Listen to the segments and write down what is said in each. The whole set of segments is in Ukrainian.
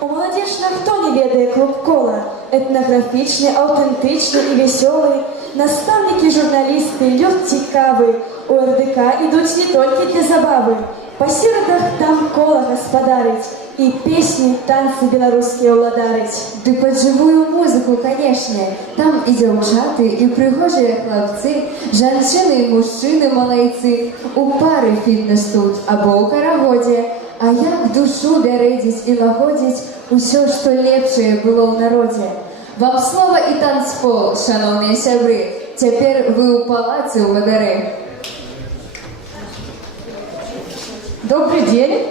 У молодежь ніхто не ведає клуб кола. Етнографічний, аутентичний і веселий. Наставники, журналісти, люд цікавий. У РДК ідуть не тільки для забави. По сиротах там кола господарить. І пісні, танці білоруські уладарить. Ды под живую музыку, конечно. Там і дзяўчаты, і прыгожыя хлопцы, жанчыны і мужчыны малайцы. У пары фітнес тут, або ў карагодзе. А як душу бярэдзіць і лагодзіць усё, што лепшае было ў народзе. Вам слова і танцпол, шановныя сябры. Цяпер вы ў палацы ў Вадары. Добрый день.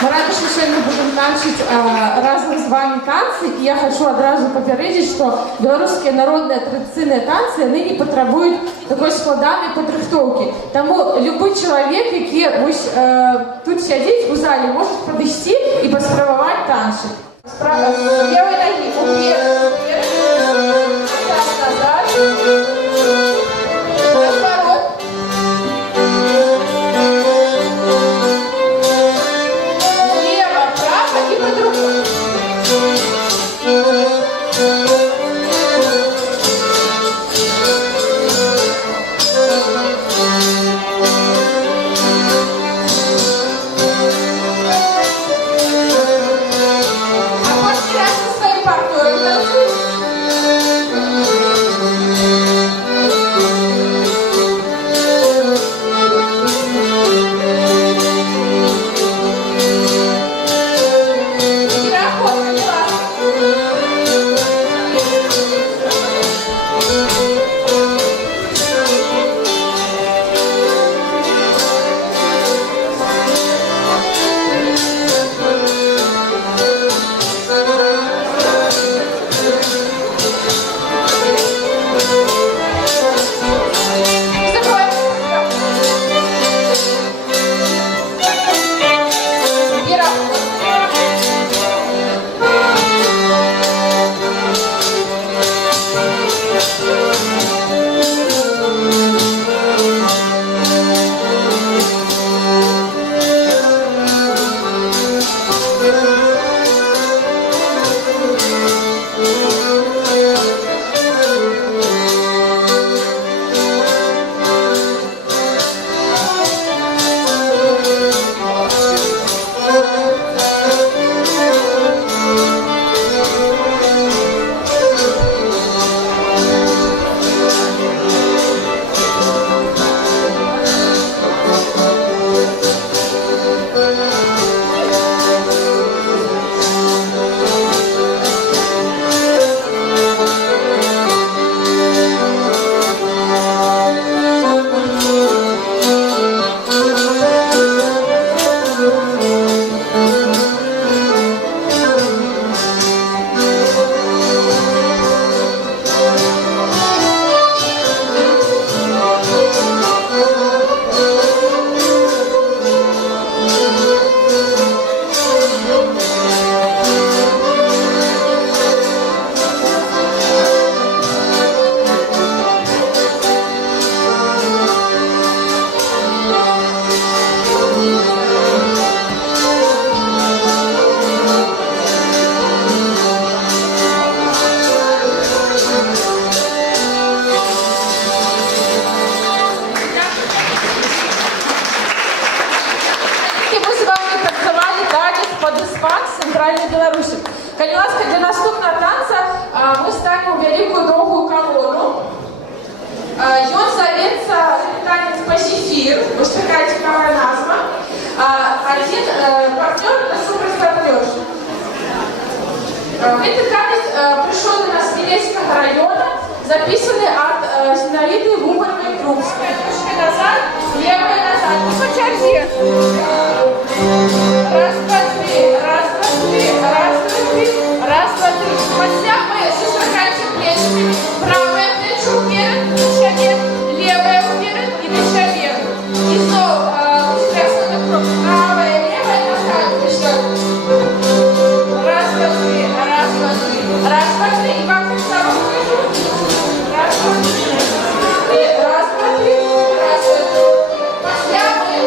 Мы рады, что сегодня будем танцевать разом с вами танцы. И я хочу одразу попередить, что белорусские народные традиционные танцы, они не потребуют такой складанной подрыхтовки. Тому любой человек, который тут сидит в зале, может подойти и поспробовать танцы. С левой ноги вверх, назад, разворот. Центральной Беларуси. Калі ласка, для наступного танца мы ставим великую долгую колонну. Он зовется танец «Пасифир». Вот такая цікавая назва. Один партнер – это суперстартер. Этот танец пришел у нас с Вилейского района, записанный от Зинаиды Вубаревой-Крупской. Ножки назад, левая назад. По черзе. Раз, два, три, раз, два, три, раз, два, три, раз, два, три. Хотя мы соскакиваемся плечами. Правое плечо вверх, плечо вверх, левое вверх и плечо вверх. И снова устрясный круг. Правое, левое, назад, плечо. Раз, два, три, раз, два, три, раз, два, три. И вам так само покажу. Раз, два, три, раз, два, три, раз, два, три. Хотя мы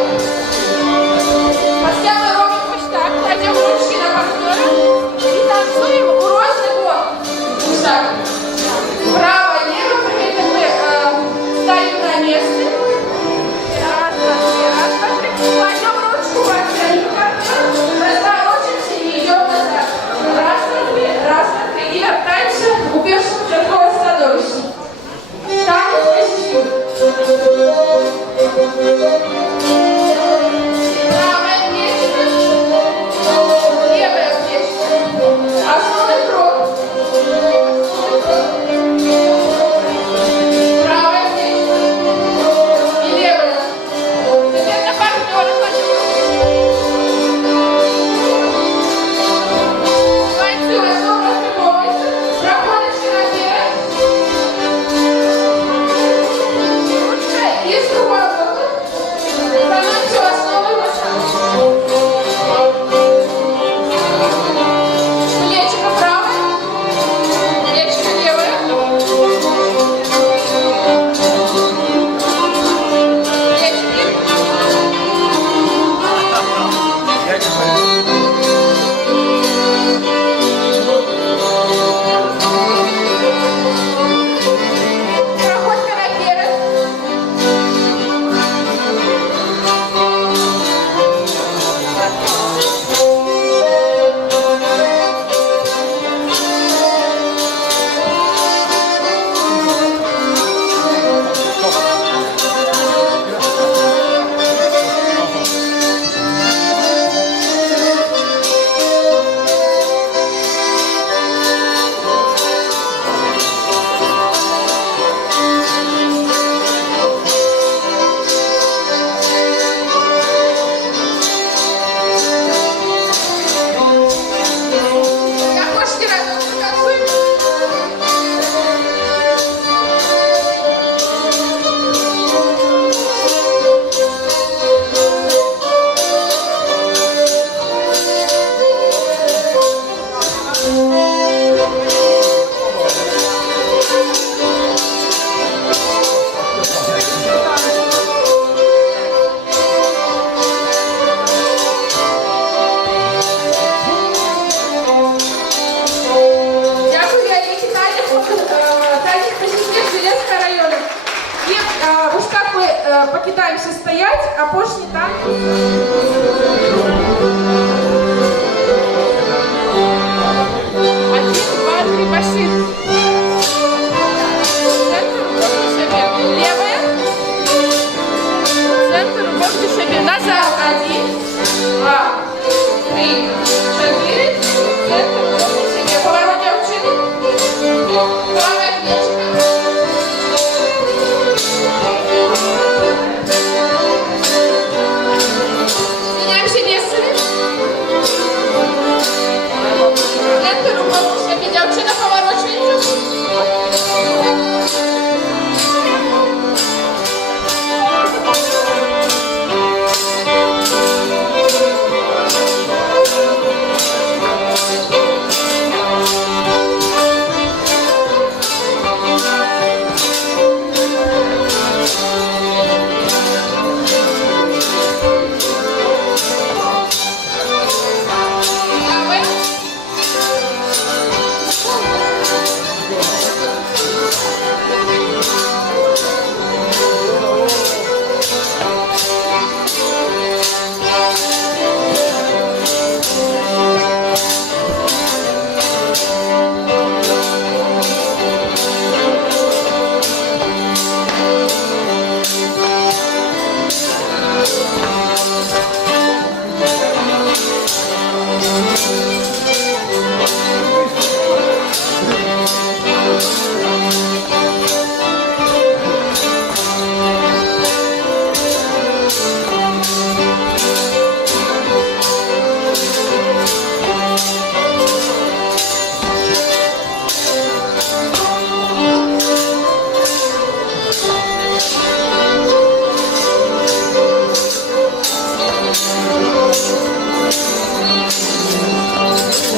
покидаемся стоять, а пошли танец. Один, два, три, пошли. Центр, руку к себе. Левая. Центр, руку к себе. Назад. Один, два, три, четыре. Центр, руку к себе. Поворот девчины. Правая плечико. Меняемся местами. Центр, руку к себе. Девчина, поворачивается.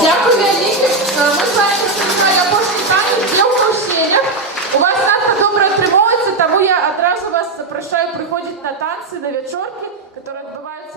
Дякую, Віолетті. Ми з вами розпочинали опошний танець «Дівка у сінях». У вас надто добре отримується, тому я одразу вас запрошую приходити на танці, на вечірки, які відбуваються